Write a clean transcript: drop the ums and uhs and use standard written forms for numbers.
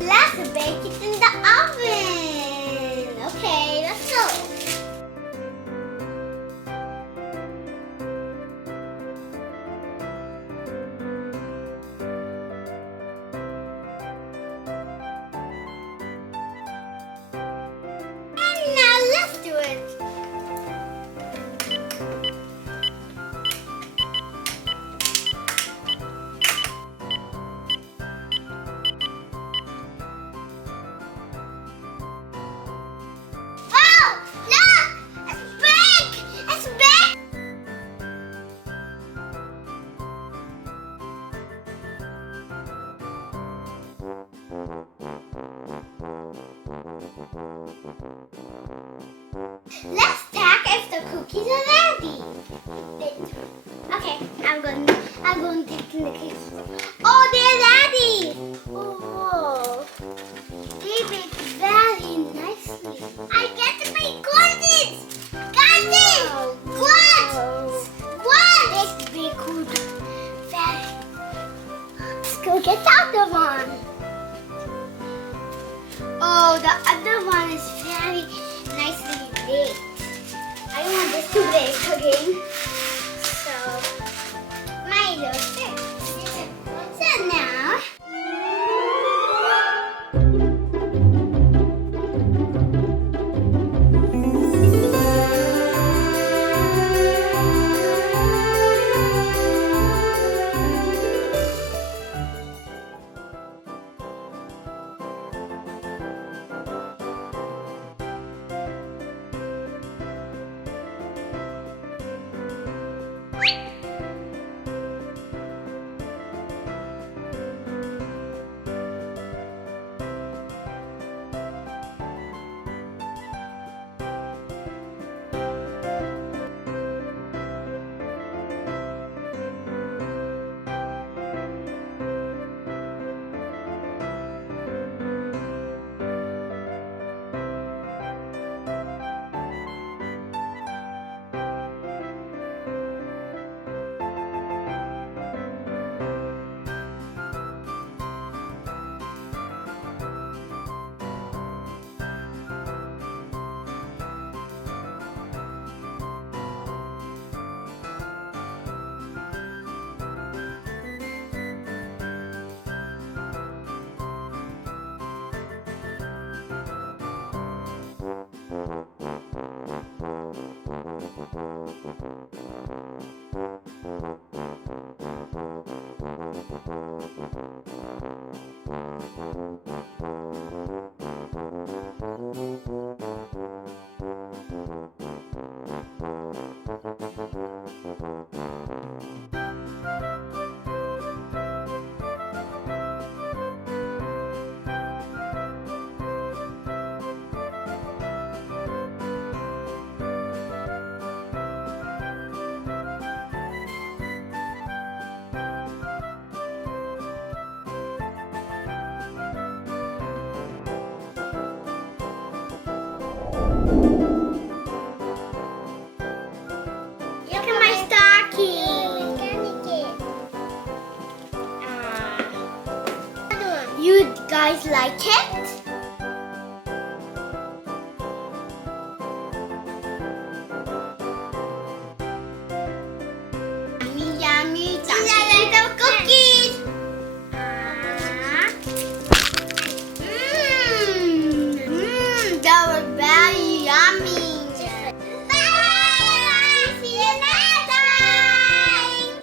Let's bake it in the oven. Okay, let's go. And now let's do it. Let's check if the cookies are ready. Okay, I'm going to take the cookies. Oh, they're ready. Oh, they bake very nicely. I get to make goodies. Let's bake good. Let's go get the other one. Oh, the other one is very nicely baked. I want this to bake again. So, my little stick. So now, like it?